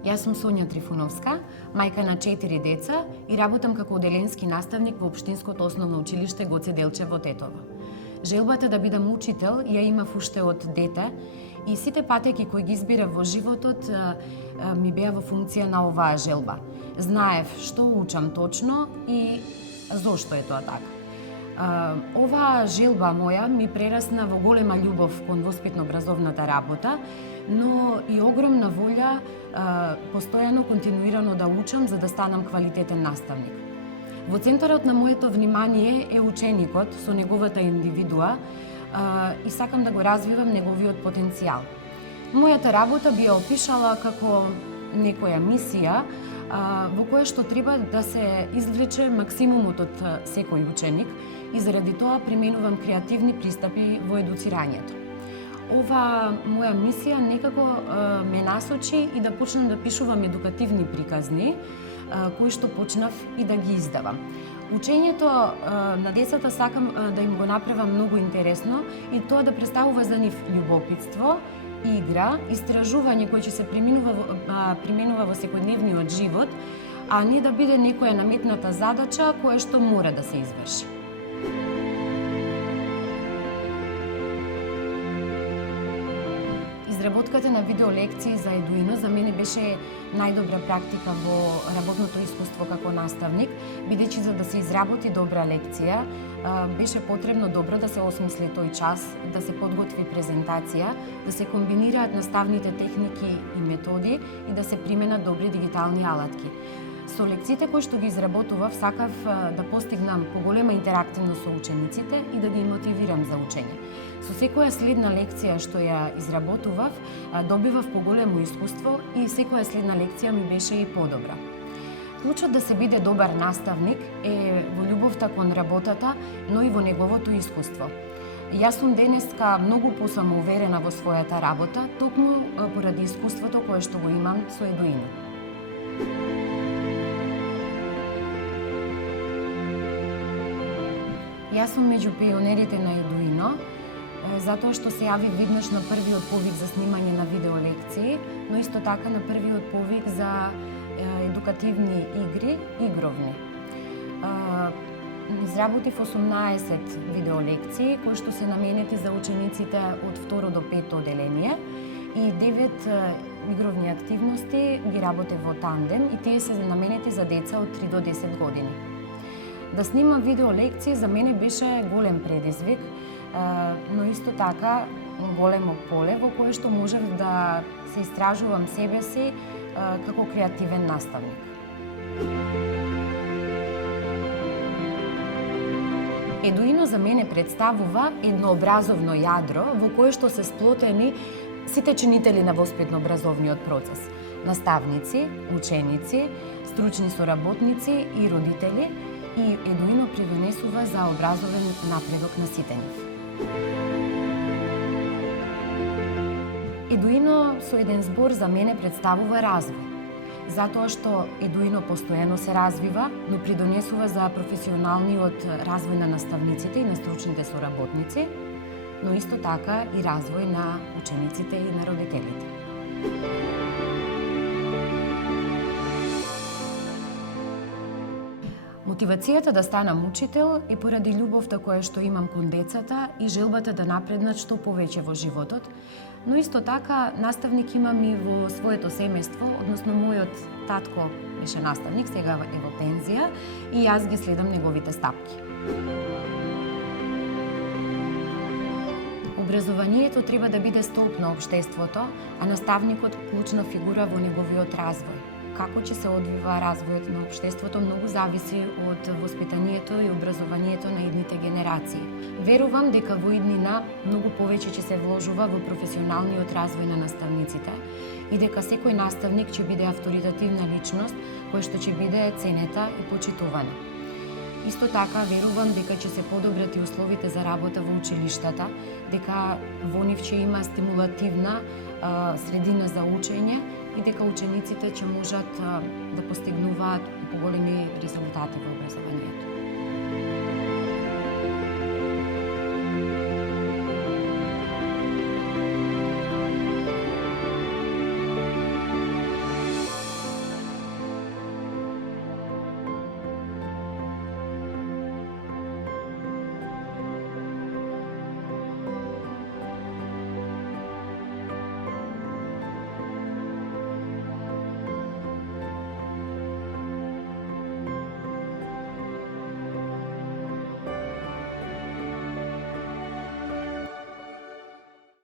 Јас сум Сонја Трифуновска, мајка на 4 деца и работам како оделенски наставник во Општинското основно училиште Гоце Делчев во Тетово. Желбата да бидам учител ја имав уште од дете и сите патеки кои ги избирав во животот ми беа во функција на оваа желба. Знаев што учам точно и зошто е тоа така. Оваа желба моја ми прерасна во голема љубов кон воспитно-образовната работа, но и огромна волја постојано континуирано да учам за да станам квалитетен наставник. Во центарот на моето внимание е ученикот со неговата индивидуа и сакам да го развивам неговиот потенцијал. Мојата работа би ја опишала како некоја мисија во која што треба да се извлече максимумот од секој ученик и заради тоа применувам креативни пристапи во едуцирањето. Ова моја мисија некако ме насочи и да почнам да пишувам едукативни приказни, кои што почнав и да ги издавам. Учењето на децата сакам да им го направам многу интересно и тоа да представува за нив љубопитство, игра, истражување кој ќе се применува во секојдневниот живот, а не да биде некоја наметната задача која што мора да се изврши. Изработката на видеолекции за Едуино за мене беше најдобра практика во работното искуство како наставник, бидејќи за да се изработи добра лекција, беше потребно добро да се осмисли тој час, да се подготви презентација, да се комбинираат наставните техники и методи и да се применат добри дигитални алатки. Со лекциите кои што ги изработував, сакав да постигнам поголема интерактивност со учениците и да ги мотивирам за учење. Со секоја следна лекција што ја изработував, добивав поголемо искуство и секоја следна лекција ми беше и подобра. Клучот да се биде добар наставник е во љубовта кон работата, но и во неговото искуство. Јас сум денеска многу посамоуверена во својата работа, токму поради искуството кое што го имам со Едуино. Јас сум меѓу пионерите на Едуино, затоа што се јави виднаш на првиот повик за снимање на видеолекции, но исто така на првиот повик за едукативни игри, игровни. Изработив 18 видеолекции кои што се наменети за учениците од 2 до 5 оделение и 9 игровни активности ги работев во тандем и тие се наменети за деца од 3 до 10 години. Да снимам видеолекции за мене беше голем предизвик, но исто така големо поле во кое што можев да се истражувам себе си како креативен наставник. Едуино за мене представува едно образовно јадро во кое што се сплотени сите чинители на воспитно-образовниот процес. Наставници, ученици, стручни соработници и родители, и Едуино придонесува за образовен напредок на сите нив. Едуино со еден збор за мене представува развој, затоа што Едуино постојано се развива, но придонесува за професионалниот развој на наставниците и на стручните соработници, но исто така и развој на учениците и на родителите. Мотивацијата да станам учител е поради љубовта која што имам кон децата и желбата да напреднат што повеќе во животот, но исто така наставник имам и во своето семејство, односно мојот татко беше наставник, сега е во пензија и јас ги следам неговите стапки. Образованието треба да биде столб на општеството, а наставникот клучна фигура во неговиот развој. Како ќе се одвива развојот на општеството многу зависи од воспитанието и образованието на идните генерации. Верувам дека во иднина многу повеќе ќе се вложува во професионалниот развој на наставниците и дека секој наставник ќе биде авторитативна личност која што ќе биде ценета и почитувана. Исто така верувам дека ќе се подобрат и условите за работа во училиштата, дека во нив ќе има стимулативна средина за учење и дека учениците ќе можат да постигнуваат поголеми резултати во образованието.